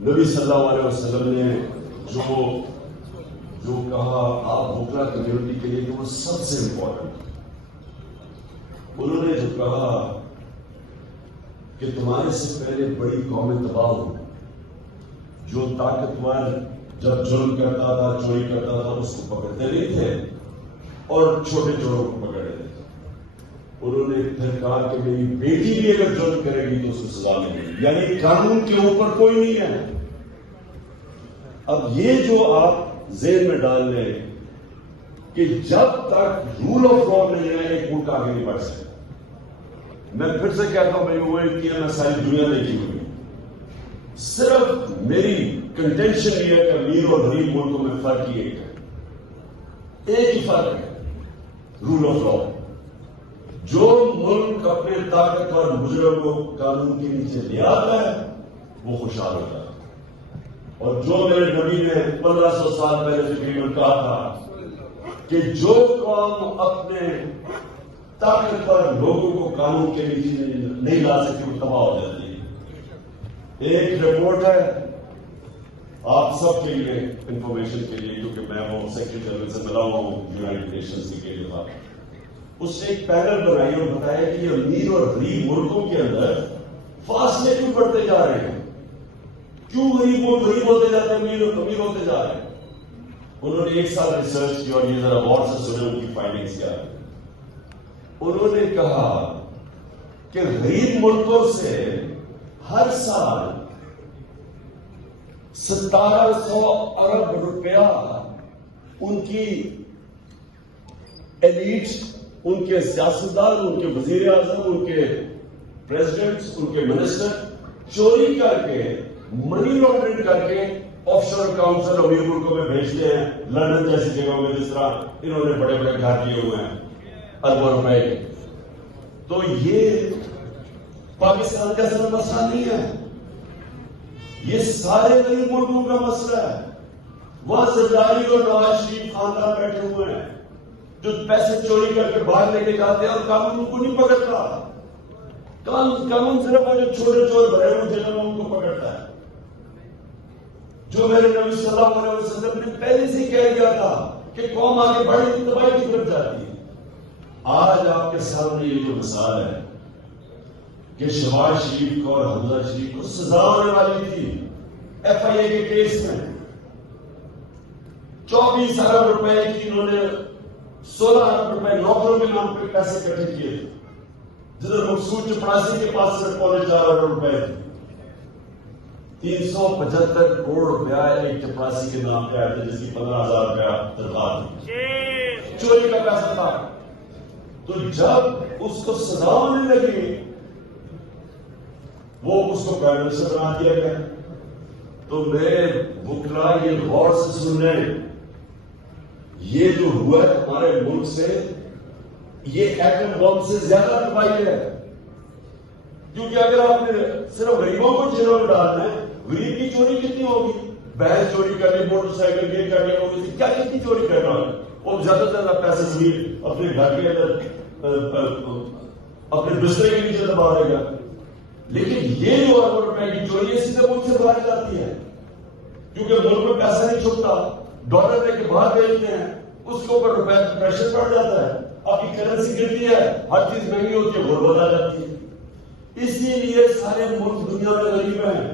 نبی صلی اللہ علیہ وسلم نے جو کہا آپ بکرا کمیونٹی کے لیے کہ وہ سب سے امپورٹنٹ، انہوں نے جو کہا کہ تمہارے سے پہلے بڑی قومیں تباہ ہوں، جو طاقتور جب جرم کرتا تھا، چوری کرتا تھا، اس کو پکڑتے نہیں تھے اور چھوٹے چوروں کو پکڑ لیتے تھے۔ انہوں نے پھر کہا کہ میری بیٹی بھی اگر جرم کرے گی تو اس کو سزا ملے گی، یعنی قانون کے اوپر کوئی نہیں ہے۔ اب یہ جو آپ ذہن میں ڈال لیں کہ جب تک رول آف لا نہیں ہے ایک ملک آگے نہیں بڑھ سکتا۔ میں پھر سے کہتا ہوں بھائی وہ کیا میں ساری دنیا دیکھی ہوئی، صرف میری کنٹینشن یہ ہے کہ امیر اور غریب ملکوں میں فرق ہی ایک ہی فرق ہے، رول آف لا۔ جو ملک اپنے طاقتور مجرم کو قانون کے نیچے لے آتا ہے وہ خوشحال ہوتا ہے، اور جو میرے نبی نے 1500 سال پہلے تقریباً کہا تھا کہ جو قوم اپنے طاقتور لوگوں کو قانون کے نیچے نہیں لا سکتی وہ تباہ ہو جاتی ہے۔ ایک رپورٹ ہے آپ سب کے لیے انفارمیشن کے لیے، کیونکہ میں وہ سیکرٹری جنرل سے ملا ہوا ہوں یونائٹڈ نیشنز کے لیے، اس نے ایک پینل بنائی اور بتایا کہ یہ امیر اور غریب ملکوں کے اندر فاصلے کیوں بڑھتے جا رہے ہیں، کیوں غریب غریب ہوتے جاتے ہیں، امیر ہوتے جا رہے ہیں۔ انہوں نے ایک سال ریسرچ کی اور یہ ذرا غور سے سنے ان کی فائنڈنگز کیا ہے۔ انہوں نے کہا کہ غریب ملکوں سے ہر سال 1700 ارب روپیہ ان کی ایلیٹ، ان کے سیاستدان، ان کے وزیر اعظم، ان کے پریزیڈنٹس، ان کے منسٹر چوری کر کے، منی لانڈرنگ کر کے آف شور اکاؤنٹس امیر ملکوں میں بھیجتے ہیں، لندن جیسی جگہوں میں، جس طرح انہوں نے بڑے بڑے گھر دیے ہوئے ہیں اربوں روپے کے۔ تو یہ پاکستان کا صرف مسئلہ نہیں ہے، یہ سارے غریب ملکوں کا مسئلہ ہے۔ وہاں زرداری اور نواز شریف خاندان بیٹھے ہوئے ہیں جو پیسے چوری کر کے باہر لے کے جاتے ہیں اور قانون ان کو نہیں پکڑتا۔ قانون صرف وہ جو چھوٹے چور بھرے ہوئے جنہوں ان کو پکڑتا ہے، جو میرے نبی صلی اللہ علیہ وسلم نے پہلے سے کہہ دیا تھا کہ قوم آگے بڑی تباہی کی طرف جاتی ہے۔ آج آپ کے سامنے یہ جو مثال ہے کہ شہباز شریف کو اور حمزہ شریف کو سزا ہونے والی تھی ایف آئی اے کے کیس میں، 24 ارب روپے کی انہوں نے 16 ارب روپے نوکروں کے نام پہ پیسے اکٹھے کیے، جدھر مقصود چپڑاسی کے پاس صرف 4.25 ارب روپے تھے۔ 375 کروڑ روپیہ ایک چپڑاسی کے نام پہ آئے تھے، جس کی 15,000 روپیہ تنخواہ تھی، چوری کا پیسہ تھا۔ تو جب اس کو سزا ہونے لگی وہ اس کو پرائم منسٹر بنا دیا گیا۔ تو میرے بکرا یہ غور سے سن رہے ہیں، یہ جو ہوا ہے ہمارے ملک سے، یہ ایٹم بم سے زیادہ تباہی ہے، کیونکہ اگر آپ نے صرف غریبوں کو جیلوں میں ڈالنا ہے، غریب کی چوری کتنی ہوگی؟ بھینس چوری کرنی، موٹر سائیکل یہ کرنی ہوگی، کیا کتنی چوری کرنا ہے؟ اور زیادہ سے زیادہ پیسے غریب اپنے گھر کے اندر اپنے بسترے کے نیچے دبا دے گا۔ لیکن یہ جو ارب روپے کی چوری ہے سیدھے ملک سے باہر جاتی ہے، کیونکہ ملک میں پیسہ نہیں چھپتا، ڈالر لے کے باہر بھیجتے ہیں، اس کے اوپر روپے کا پریشر پڑ جاتا ہے، آپ کی کرنسی گرتی ہے، ہر چیز مہنگی ہوتی ہے، غربت آ جاتی ہے۔ اسی لیے سارے ملک دنیا میں غریب ہیں۔